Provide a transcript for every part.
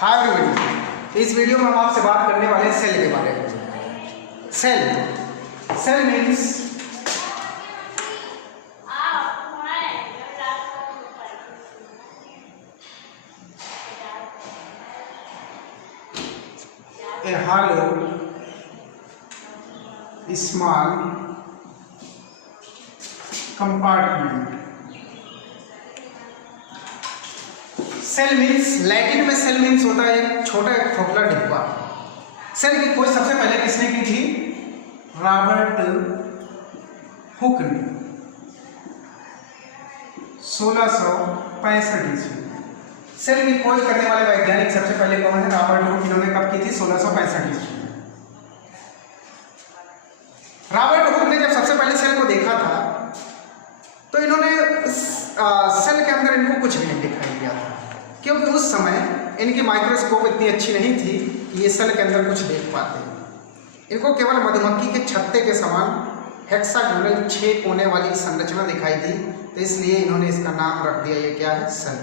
Hi everybody, इस video में हम आपसे बात करने वाले हैं सेल के बारे में। Cell means a hollow small compartment। Cell means Latin में सेल मीन्स होता है एक छोटा एक खोखला डिब्बा। सेल की खोज सबसे पहले किसने की थी? रॉबर्ट हुक ने 1665 ईस्वी। सेल की खोज करने वाले वैज्ञानिक सबसे पहले कौन है? Robert Hooke. इन्होंने कब की थी? 1665 ईस्वी में। रॉबर्ट हुक ने जब सबसे पहले सेल को देखा था तो इन्होंने सेल के अंदर इनको कुछ भी नहीं दिखाई दिया था, क्योंकि उस समय इनकी माइक्रोस्कोप इतनी अच्छी नहीं थी कि ये सेल के अंदर कुछ देख पाते। इनको केवल मधुमक्खी के छत्ते के समान हेक्सागोनल 6 कोने वाली संरचना दिखाई दी, तो इसलिए इन्होंने इसका नाम रख दिया, ये क्या है? सेल।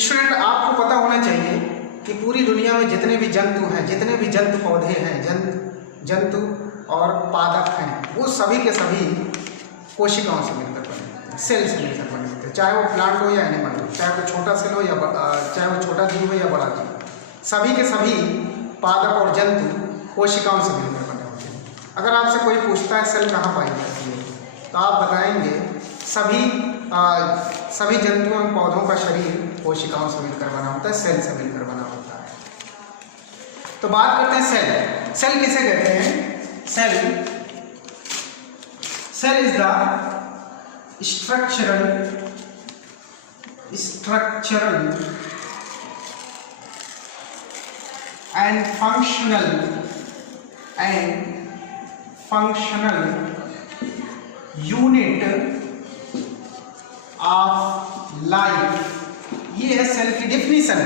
स्टूडेंट, आपको पता होना चाहिए कि पूरी दुनिया में जितने भी जंतु हैं, जितने भी जंतु पौधे हैं, जंतु और पादप हैं, वो सभी के सभी कोशिकाओं से मिलकर बने हैं, सेल से मिलकर बने होते हैं। चाहे वो प्लांट हो या एनिमल हो, चाहे वो छोटा सेल हो या चाहे वो छोटा जीव हो या बड़ा जीव, सभी के सभी पादप और जंतु कोशिकाओं से मिलकर बने होते हैं। अगर आपसे कोई पूछता है सेल कहाँ पाई जाती है, तो आप बताएंगे सभी जंतुओं और पौधों का शरीर कोशिकाओं से मिलकर बना होता है, सेल से मिलकर बना होता है। तो बात करते हैं सेल। सेल किसे कहते हैं? Cell is the structural and functional unit of life। ये है सेल की डेफिनेशन।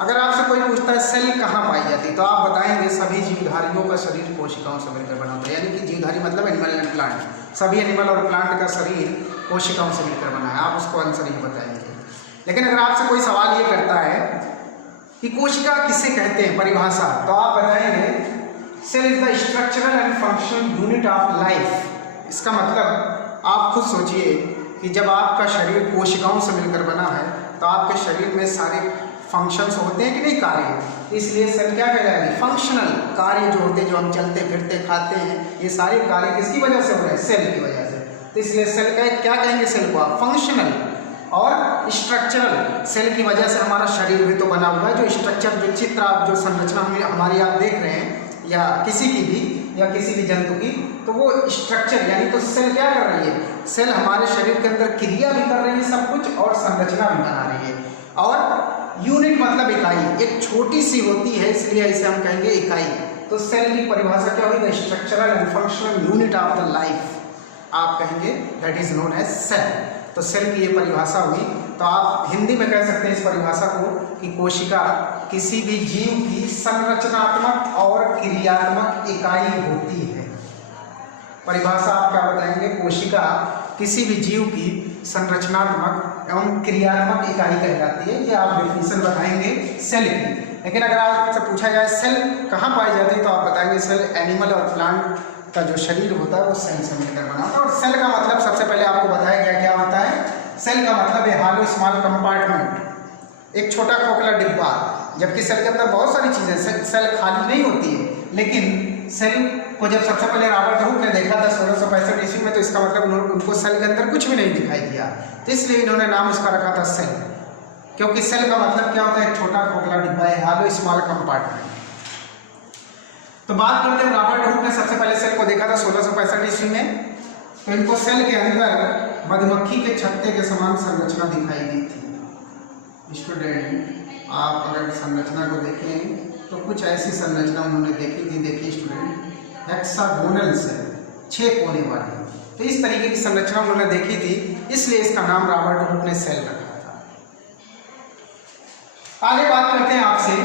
अगर आपसे कोई पूछता है सेल कहाँ पाई जाती है, तो आप बताएंगे सभी जीवधारियों का शरीर कोशिकाओं से मिलकर बना होता है। यानी कि जीवधारी मतलब एनिमल एंड प्लांट, सभी एनिमल और प्लांट का शरीर कोशिकाओं से मिलकर बना है। आप उसको आंसर ही बताएंगे। लेकिन अगर आपसे कोई सवाल ये करता है कि कोशिका किसे कहते हैं, परिभाषा, तो आप बताएंगे cell is the structural and functional unit of life. इसका मतलब आप खुद सोचिए कि जब आपका शरीर कोशिकाओं से मिलकर बना है तो आपके शरीर में सारे फंक्शंस होते हैं कि नहीं, कार्य। इसलिए सेल क्या कहलाएगी? फंक्शनल। कार्य जो होते हैं, जो हम चलते फिरते खाते हैं, ये सारे कार्य किसकी वजह से हो रहे हैं? सेल की वजह से। तो इसलिए सेल का क्या कहेंगे? सेल को आप फंक्शनल और स्ट्रक्चरल। सेल की वजह से हमारा शरीर भी तो बना हुआ है। जो स्ट्रक्चर, जो चित्र आप, जो संरचना हमारी आप देख रहे हैं, या किसी की भी, या किसी भी जंतु की, तो वो स्ट्रक्चर यानी तो सेल क्या कर रही है? सेल हमारे शरीर के अंदर क्रिया भी कर रही है सब कुछ, और संरचना भी बना रही है। और यूनिट मतलब इकाई, एक छोटी सी होती है, इसलिए इसे हम कहेंगे इकाई। तो सेल की परिभाषा क्या होगी? Structural and functional unit of the life. आप कहेंगे that is known as cell. तो सेल की ये परिभाषा हुई। तो आप हिंदी में कह सकते हैं इस परिभाषा को कि कोशिका किसी भी जीव की संरचनात्मक और क्रियात्मक इकाई होती है। परिभाषा आप क्या बताएंगे? कोशिका किसी भी जीव की संरचनात्मक एवं क्रियात्मक इकाई कहलाती है। ये आप डेफिनेशन बताएंगे सेल की। लेकिन अगर आपसे पूछा जाए सेल कहाँ पाई जाती है, तो आप बताएंगे सेल एनिमल और प्लांट का जो शरीर होता है वो सेल से मिलकर बना होता है। और सेल का मतलब सबसे पहले आपको बताया गया क्या होता है? सेल का मतलब है हॉलो स्मॉल कंपार्टमेंट, एक छोटा खोखला डिब्बा। जबकि सेल के अंदर बहुत सारी चीज़ें, सेल खाली नहीं होती है। लेकिन सेल को जब सबसे पहले रॉबर्ट हुक ने देखा था 1665 ईस्वी में, तो इसका मतलब उनको सेल के अंदर कुछ भी नहीं दिखाई दिया, तो इसलिए इन्होंने नाम इसका रखा था सेल। क्योंकि सेल का मतलब क्या होता है? एक छोटा खोखला डिब्बा है, हॉलो स्मॉल कंपार्टमेंट। तो बात करते हैं, रॉबर्ट हुक ने सबसे पहले सेल को देखा था 1665 ईस्वी में। तो इनको सेल के अंदर मधुमक्खी के छत्ते के समान संरचना दिखाई दी थी। स्टूडेंट, आप अगर संरचना को देखें तो कुछ ऐसी संरचना उन्होंने देखी थी। देखिए स्टूडेंट, हेक्सागोनल सेल, 6 कोने वाली, तो इस तरीके की संरचना उन्होंने देखी थी, इसलिए इसका नाम रॉबर्ट हुक ने सेल रखा था। आगे बात करते हैं आपसे।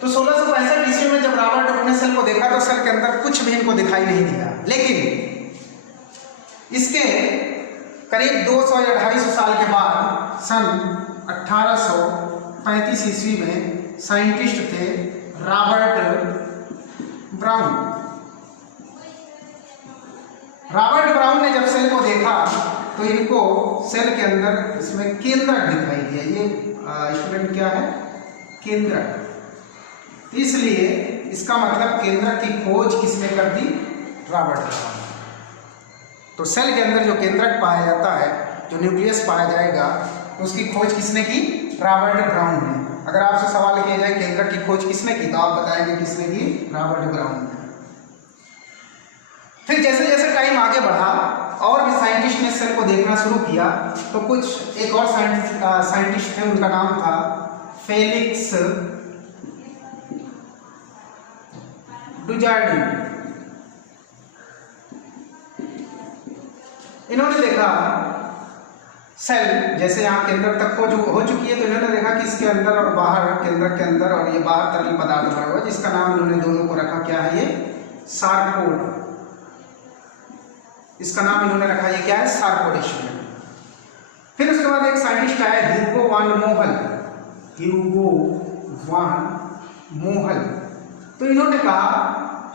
तो 1665 ईस्वी में जब रॉबर्ट हुक ने सेल को देखा तो सेल के अंदर कुछ भी इनको दिखाई नहीं दिया। लेकिन इसके करीब 200 या 250 साल के बाद सन 1835 ईस्वी में साइंटिस्ट थे रॉबर्ट ब्राउन। रॉबर्ट ब्राउन ने जब सेल को देखा तो इनको सेल के अंदर इसमें केंद्रक दिखाई दिया। ये स्टूडेंट क्या है? केंद्रक। इसलिए इसका मतलब केंद्रक की खोज किसने कर दी? Robert Brown. तो सेल के अंदर जो केंद्रक पाया जाता है, जो न्यूक्लियस पाया जाएगा, उसकी खोज किसने की? रॉबर्ट ब्राउन ने। अगर आपसे सवाल किया जाए केंद्रक की खोज किसने की, तो आप बताएंगे किसने की? रॉबर्ट ब्राउन ने। फिर जैसे जैसे टाइम आगे बढ़ा और भी साइंटिस्ट ने सेल को देखना शुरू किया, तो कुछ एक और साइंटिस्ट थे, उनका नाम था फेलिक्स डुजार्डिन। इन्होंने देखा सेल जैसे यहाँ केंद्र तक खोज हो चुकी है, तो इन्होंने देखा कि इसके अंदर और बाहर, केंद्र के अंदर और ये बाहर तरल पदार्थ भरा हुआ, जिसका नाम इन्होंने दोनों को रखा क्या है? ये सारकोड। इसका नाम इन्होंने रखा, ये क्या है? सारकोड स्टूडेंट। फिर उसके बाद एक साइंटिस्ट आया ह्यूगो वान मोहल। ह्यूगो वान मोहल। तो इन्होंने कहा,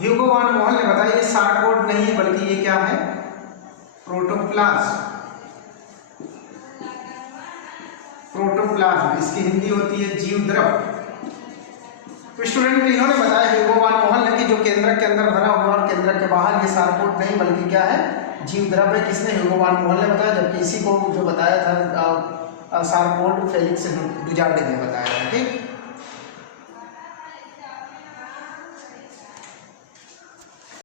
ह्यूगो वान मोहल ने बताया ये सारकोड नहीं है, बल्कि ये क्या है? प्रोटोप्लाज्म। प्रोटोप्लाज्म, इसकी हिंदी होती है जीव द्रव। तो स्टूडेंट इन्होंने बताया ह्यूगो वान मोहल ने कि जो केंद्रक के अंदर भरा हुआ और केंद्रक के बाहर, ये सारकोड नहीं बल्कि क्या है? जीव द्रव है। किसने? ह्यूगो वान मोहल ने बताया, जबकि इसी को जो बताया था सारकोड फेलिक्स डुजार्डिन ने बताया था। ठीक।